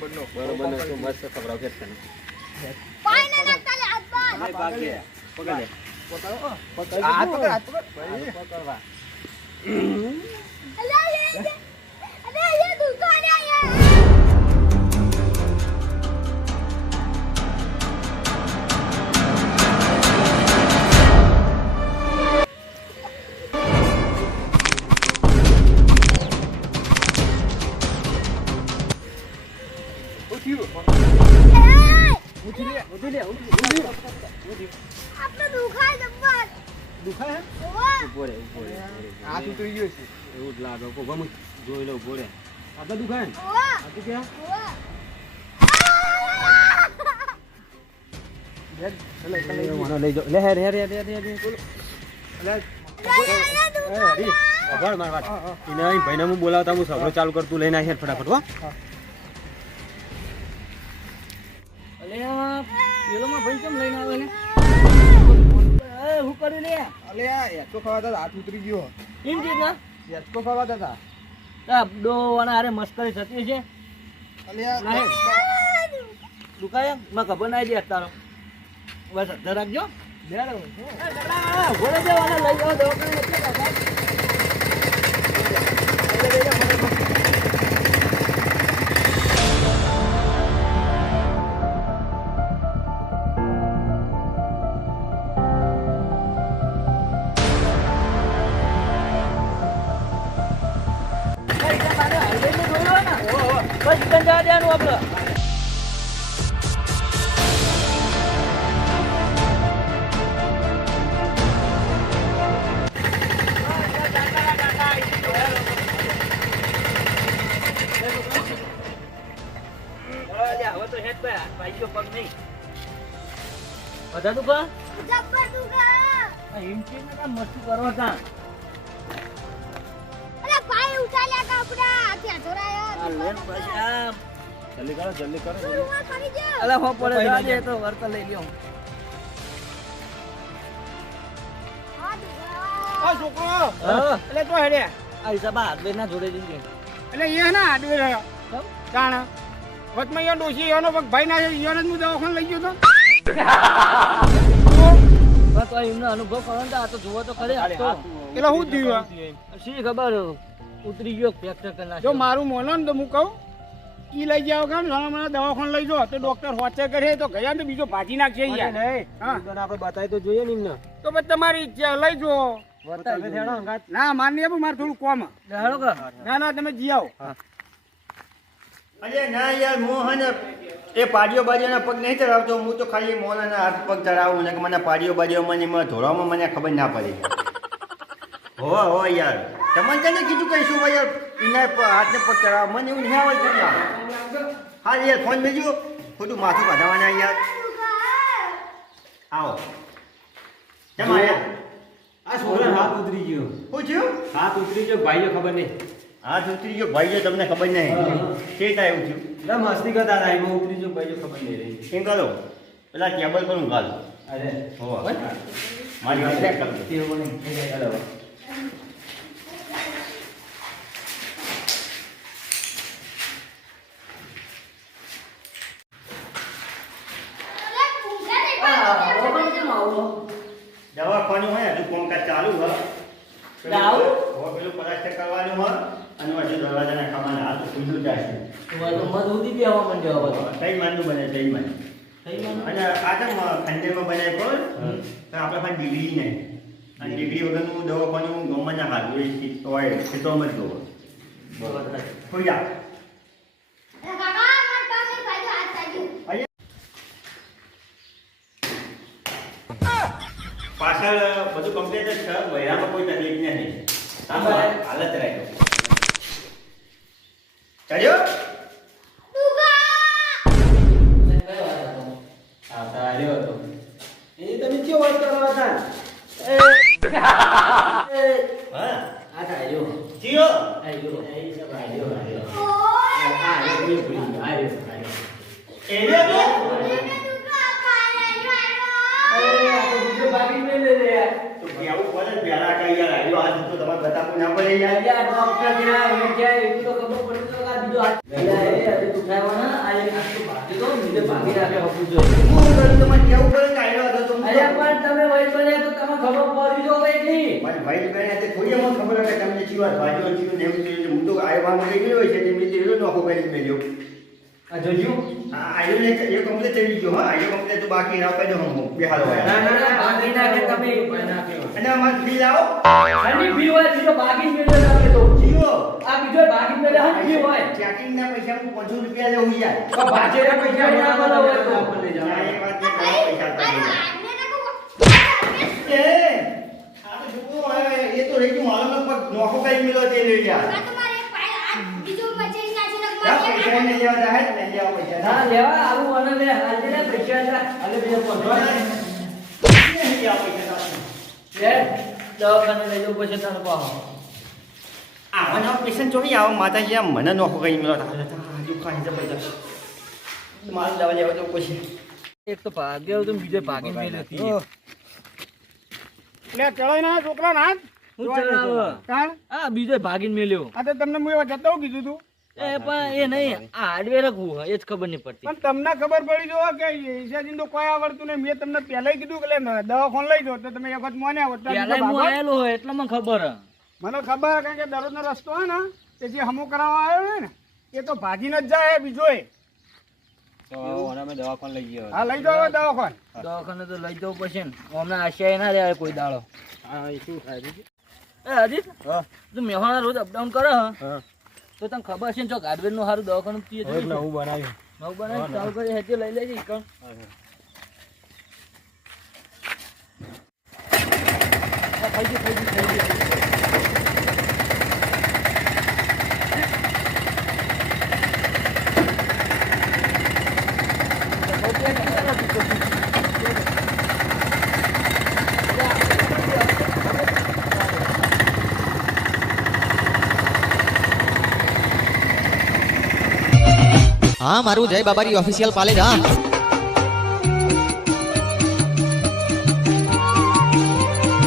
બરોબરનો. બરોબર ને મસ્ત ખવડાવ કે તને પાણી ના નાખતા લે હાથ બાર. ભાઈ પકડ લે પકડો. પકડ હાથ પકડ, હાથ પકડ. પકડવા અલા, એ આપણે. એવું જ લાગે જોઈ લો ઊભો રે આગળ દુખાય ને આ તું ક્યાં ઓવા. બેન, ચાલો, ચાલો, ચાલો. મને લઈ જાઓ લે હેર હેર હેર હેર હેર અલા, અલા, અલા. હરી અભળ માર વાત. એને હું બોલાવતા હું સભરો ચાલુ કરતું લઈને આવી ફટાફટ હો હા. ભાઈ કેમ લઈને આવે ને હું કર્યું ને? અલે આ હેચકો ખવાતા હતા, હાથ ઉતરી ગયો. એમ છે? ના હેચકો ખવાતા હતા આ ડો અને અરે મસ્કરી થતી છે. અલે. દુકાયમાં ખબર ના દે તારો બસ અધર રાખજો. બરાબર ઘોડે જવાના લઈ જાઓ દવાખાને બસ ઈકન જવા દેવાનું આપણે અલ્યા, હવે તો હેડ પે, પાછો પગ નહીં. બધા દુખા? જબ્બર દુખાય. આ હિમચી ને કાં મસ્તી કરો કાં? આ લેન પછી આ જલ્દી કરો જલ્દી કરો તું રૂમાલ ફરી જા. અલા હો પડે જવા દે તો વર્ક લઈ લ્યો આ છોકરો એટલે તો હેડે આ હિસાબા હાથ બેના જોડે જઈએ એટલે એ ના આડવે રહ્યો કેમ? વચમાં યો ડોશી એનો ભાઈ ના જ હું દવાખાને લઈ ગયો તો એમનો અનુભવ કરો ને તો આ તો જુઓ તો ખરે એટલે હું થયું શી ખબર ઉતરી ગયો ફ્રેક્ચર કરી જો મારું મોનો ને તો હું કહું ઈ લઈ જાવ કેમ ઘણા મને દવાખાને લઈ જાઓ. તો ડોક્ટર હોચે કરે તો ગયા ને તો બીજો ભાજી નાખશે યાર હા. તને આપણે બતાવી તો જોઈએ ને એમને. તો પછી તમારી ઈચ્છા લઈ જો બતાવી દેડો અંગાત ના માન્ય આપું મારે થોડું કોમ. ના ના તમે જી આવો. અરે ના યાર મોહન ને એ પાડીઓ બાજીઓના પગ નહીં ચડાવતો. હું તો ખાલી મોલાના હાથ પગ ચડાવું ને કે મને પાડીઓ બાજીઓમાં ધોરવામાં મને ખબર ના પડી. હો હો યાર. તમને તને કીધું કહીશું ભાઈ યાર એના હાથને પગ ચડાવ મને એવું નહીં આવે છે હા યાર ફોન મેજો ખોટું માથું કાઢવાના યાર આવો. કેમ આવ્યા આ છોકરા હાથ ઉતરી ગયો. શું થયું? હાથ ઉતરી ગયો ભાઈઓ ખબર નહીં. હાથ ઉતરી ગયો ભાઈઓ તમને ખબર નહીં. કે થાય એવું થયું. એટલે મસ્તી કરતા હતા એમાં ઉતરી ગયો ભાઈઓ ખબર નહીં રહી. કેમ કરો? પેલા ટેબલ પર હું ઊંઘાલ અરે. હોવા. મારી વાત ચેક કરજો તેવું નહીં હેલો અલા, ઊંઘે નહીં આ પાડો. વગર કેમ આવો દવાખાનું હોય હજુ કોમકાજ ચાલુ હોય. પેલું આવું? પેલું પ્લાસ્ટર કરવાનું હોય અને હજુ દરવાજાના ખાવાના હાથ ખુલ્લું જાય છે. તમારે તો મધ ઉધી બી આવવા માંડ્યો હવે તો. કઈ માનનું બને કઈ માન? અને આ તો ખંડેમાં બને કોણ તો આપણે પાસે ડિગ્રી નહીં. અને ડિગ્રી વગરનું દવાખાનું ગમમાં ના હાલ એ હોય ખેતરોમાં જ જોવો જા અલા, પાછળ બધું કમ્પ્લીટ જ છે મહિનામાં કોઈ તકલીફ નથી આમ હાલત રાખ્યો હતો. એ તમે કેવો વાત કરવા હતા? હા. આ તાર્યો. જીઓ આયો. આયો આયો. આયો આર્યો ઓય. આ આર્યો ભૂલી ગયો આર્યો આર્યો એરિયો તો એને દુખા પાડે, અરે, આવું બોલે બીજો બાકી મેં લે લે યાર. તો કેવું પડે ને પહેલા કઈ યાર આવ્યો? આ તો તમારે બતાવું ના પડે યાર યાર ડોક્ટર ત્યાં હવે ક્યાં એ તો ખબર. પડી તો આ બીજો હાથ પેલા આ એક ભાગી ભાગી રાખે જો. હું કરું કેવું પડે કે આયરો હતો તો અરે પણ તમે વૈદ બન્યા તો તમે ખબર પડી જો બહેન હાથે થોડી અમને ખબર તમને ચીવા ભાગ્યો ને એવું હું તો ગયો છે તે મેં તેલો નોખો કરી મેલ્યો જોજો. આ ને એક એક કમ્પ્લીટ ચડી ગયો હા. આયરો કમ્પ્લીટ તો બાકી ના પડ્યો હમ બે હાલો ના આયા. ના ના ભાગી નાખે તમે અને અમારે ફી લાવો. અને બી હોય બીજો ભાગી મેળે તમે તો. જીવો. આ બીજો ભાગી મેળે હા બી હોય. ચેકિંગના પૈસા હું 500 રૂપિયા લઉં યાર. તો ભાજેના પૈસા ના બોલો હોય તો વાત પૈસા એ આ તો જુઓ એ તો રહી ગયું. મારો નંબર નોખો કઈ મિલો તે લઈ યાર પૈસા નહીં લેવા જાય ને લઈ પૈસા ના. લેવા આવું અને લે આજે ને પૈસા જા આજે બીજો પંદર નહીં આવો પૈસા લે દવાખાને લઈ જાવ પછી તને કહો. આવવાનો પેશન્ટ ચોરી આવો માતાજી આમ મને નોખો કઈ મિલો હજુ ખાઈ જબરદસ્ત માલ દવા લેવા જવું પછી. એક તો ભાગ્યો તો બીજે ભાગી મેળે હતી એટલે ચડાઈ ના છોકરા ના હું આ બીજો ભાગીને મેલ્યો આ તો તમને હું એવા જતો કીધું તું. એ પણ એ નહીં. હાર્ડવેર હું એ જ ખબર નહીં પડતી. પણ તમને ખબર પડી જો કે ઈશાજીને તો કોઈ આવડતું નહીં. મેં તમને પહેલા કીધું કે લે દવાખાને લઈ જાઓ તો તમે એક વખત મોને આવો. તો બીજો હું ભાગો. હોય એટલે મને ખબર મને ખબર કારણ કે દરરોજનો રસ્તો હોય ને તે જે હમો કરાવવા આવ્યો ને એ તો ભાગીને જ જાય બીજો એ હા લઈ જાઓ દવાખાન. દવાખાને તો લઈ જવું પડશે ને હમણાં આશા ના રહ્યા કોઈ દાડો. એ અજીત તું મેહોણા રોજ અપડાઉન કરે હ. તો તને ખબર છે ને ચોક હાર્ડવેરનું સારું દવાખાનું પીએ છે? નવું બનાવ્યું નવું બનાવ્યું? ચાલુ કરી હેઠે લઈ લેજે ઈકણ. થઈ ગયું, થઈ ગયું, થઈ ગયું. હા મારું જય બાબારી ઓફિશિયલ પાલેજ હા.